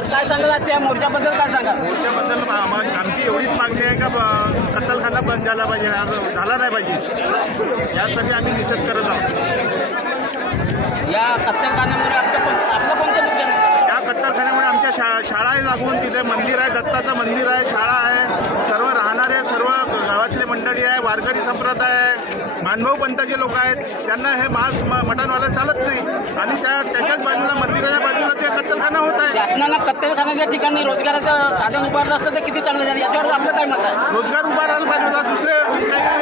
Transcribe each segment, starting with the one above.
तुमच्या या मोर्चाबद्दल काय सांगा? त्याबद्दल आम्हा- आमची एवढीच मागणी आहे का ब- कत्तलखाना बंद झाला पाहिजे हा झाला नाही पाहिजे? यासाठी आम्ही निषेध करत आहोत. या कत्तलखान्यामुळे आपलं कोण- आपलं कोणतं नुकसान या कत्तलखान्यामुळे आमच्या शा शाळाही लागून तिथे मंदिर आहे दत्ताचं मंदिर आहे शाळा आहे. सर्व राहणारे सर्व गावातले मंडळी आहे वारकरी संप्रदाय आहे. मानभाऊ पंथाचे लोक आहेत. त्यांना हे मांस म- मटणवाला चालत नाही. आणि त्या त्याच्याच बाजूला कत्तलखाना होत आहे. शासनानं कत्तलखान्याच्या ठिकाणी रोजगाराचं साधन उभारलं असतं तर किती चांगलं झालं? याच्यावर आपलं काय मत आहे? रोजगार उभारायला पाहिजे होता. दुसरे काही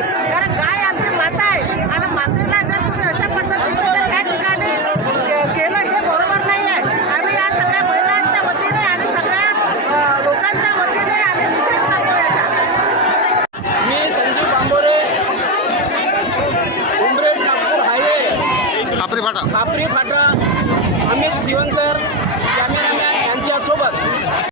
कारण गाय आमची माता आहे. आणि मातेला जर तुम्ही अशा पद्धतीचं जर या ठिकाणी केलं हे बरोबर नाही आहे आम्ही या सगळ्या महिलांच्या वतीने आणि सगळ्या लोकांच्या वतीने आम्ही निषेध करतो याचा. मी संजीव बांबोरे उमरेड नागपूर हायवे कापरी फाटा. कापरी फाटा अमित शिवणकर